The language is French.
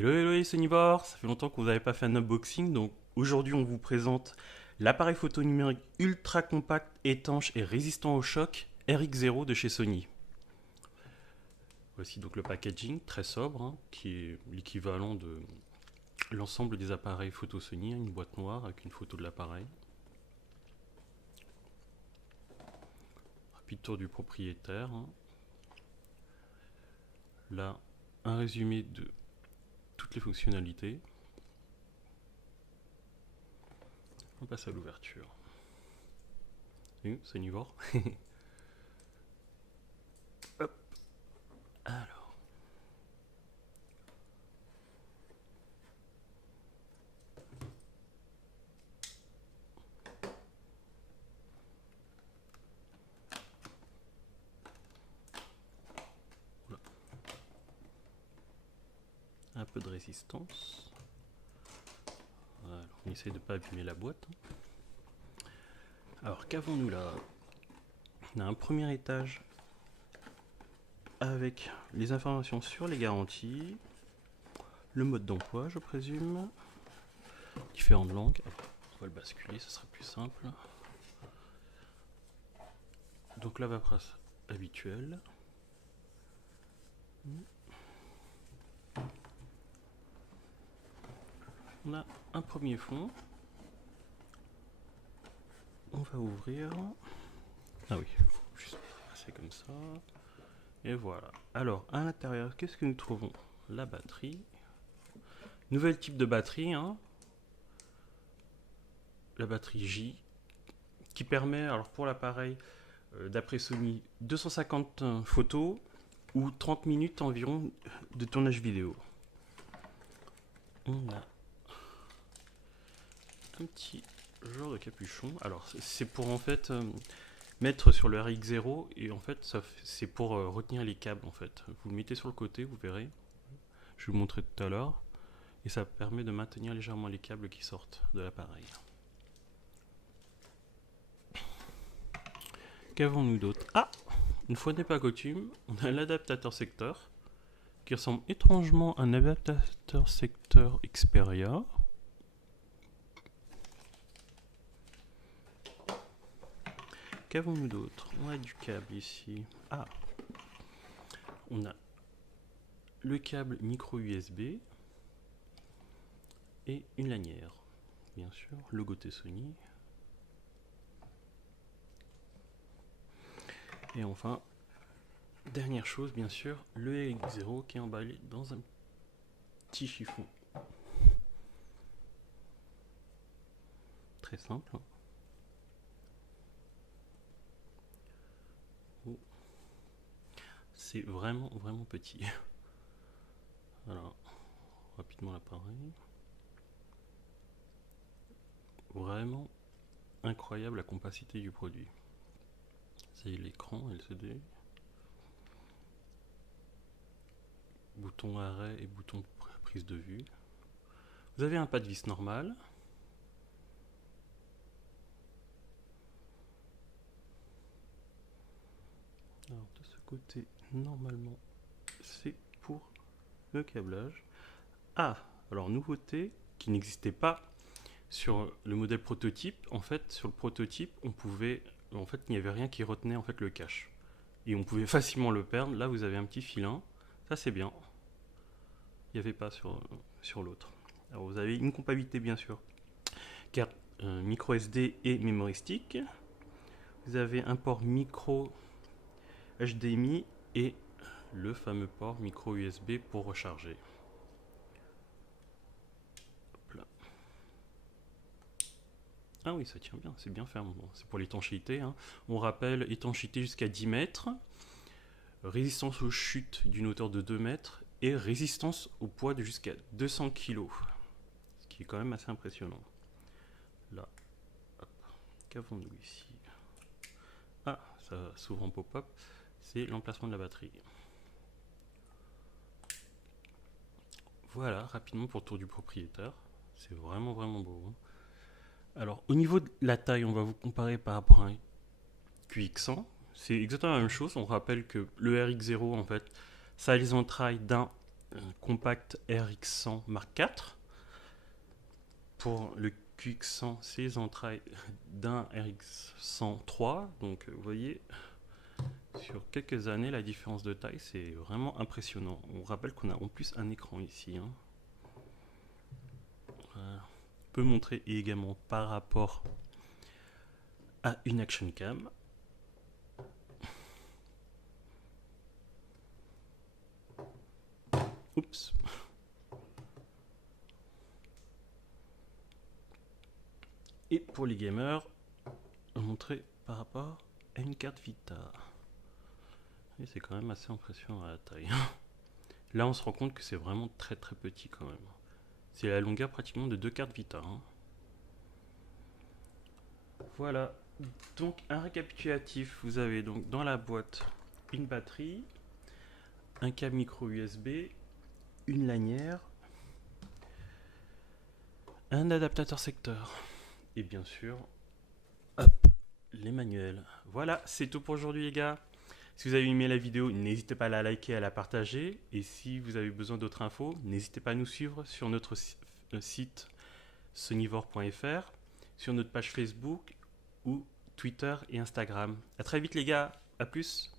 Hello, hello les Sonivores, ça fait longtemps que vous n'avez pas fait un unboxing, donc aujourd'hui on vous présente l'appareil photo numérique ultra compact, étanche et résistant au choc RX0 de chez Sony. Voici donc le packaging très sobre, hein, qui est l'équivalent de l'ensemble des appareils photo Sony, hein, une boîte noire avec une photo de l'appareil. Rapide tour du propriétaire. Hein. Là, un résumé de toutes les fonctionnalités. On passe à l'ouverture. Sonivore. Hop. Alors. Un peu de résistance. Voilà, on essaie de ne pas abîmer la boîte. Alors qu'avons-nous là? On a un premier étage avec les informations sur les garanties, le mode d'emploi je présume, différentes langues. On va le basculer, ce sera plus simple. Donc la paperasse habituelle. On a un premier fond. On va ouvrir. Ah oui, juste passer comme ça. Et voilà. Alors, à l'intérieur, qu'est-ce que nous trouvons? La batterie. Nouvel type de batterie, hein. La batterie J, qui permet, alors pour l'appareil, d'après Sony, 250 photos ou 30 minutes environ de tournage vidéo. On a un petit genre de capuchon. Alors, c'est pour en fait mettre sur le RX0 et en fait, c'est pour retenir les câbles en fait. Vous le mettez sur le côté, vous verrez. Je vais vous montrer tout à l'heure. Et ça permet de maintenir légèrement les câbles qui sortent de l'appareil. Qu'avons-nous d'autre? Ah! Une fois n'est pas coutume, on a l'adaptateur secteur qui ressemble étrangement à un adaptateur secteur Xperia. Qu'avons-nous d'autre? On a du câble ici. Ah! On a le câble micro USB et une lanière. Bien sûr, logoté Sony. Et enfin, dernière chose, bien sûr, le RX0 qui est emballé dans un petit chiffon. Très simple. Oh. C'est vraiment, vraiment petit. Voilà, rapidement l'appareil. Vraiment incroyable la compacité du produit. C'est l'écran LCD. Bouton arrêt et bouton prise de vue. Vous avez un pas de vis normal. Alors de ce côté, normalement, c'est pour le câblage. Ah, alors nouveauté qui n'existait pas sur le modèle prototype. En fait, sur le prototype, on pouvait, en fait, il n'y avait rien qui retenait en fait le cache. Et on pouvait facilement le perdre. Là, vous avez un petit filin. Ça, c'est bien. Il n'y avait pas sur l'autre. Alors, vous avez une compatibilité, bien sûr, carte micro SD et memory stick. Vous avez un port micro HDMI et le fameux port micro USB pour recharger. Hop là. Ah oui, ça tient bien, c'est bien ferme. Bon, c'est pour l'étanchéité. Hein. On rappelle étanchéité jusqu'à 10 mètres, résistance aux chutes d'une hauteur de 2 mètres et résistance au poids de jusqu'à 200 kg. Ce qui est quand même assez impressionnant. Là, qu'avons-nous ici? Ah, ça s'ouvre en pop-up. C'est l'emplacement de la batterie. Voilà, rapidement pour le tour du propriétaire. C'est vraiment, vraiment beau. Hein. Alors, au niveau de la taille, on va vous comparer par rapport à un QX100. C'est exactement la même chose. On rappelle que le RX0, en fait, ça a les entrailles d'un un compact RX100 Mark IV. Pour le QX100, c'est les entrailles d'un RX103. Donc vous voyez, sur quelques années, la différence de taille, c'est vraiment impressionnant. On rappelle qu'on a en plus un écran ici. Hein. Voilà. On peut montrer également par rapport à une action cam. Oups. Et pour les gamers, on va montrer par rapport à une carte Vita. Et c'est quand même assez impressionnant à la taille. Là, on se rend compte que c'est vraiment très très petit quand même. C'est la longueur pratiquement de 2 cartes Vita. Hein. Voilà. Donc un récapitulatif, vous avez donc dans la boîte une batterie, un câble micro USB, une lanière, un adaptateur secteur et bien sûr hop, les manuels. Voilà, c'est tout pour aujourd'hui les gars. Si vous avez aimé la vidéo, n'hésitez pas à la liker, à la partager. Et si vous avez besoin d'autres infos, n'hésitez pas à nous suivre sur notre site sonivore.fr, sur notre page Facebook ou Twitter et Instagram. A très vite les gars, à plus.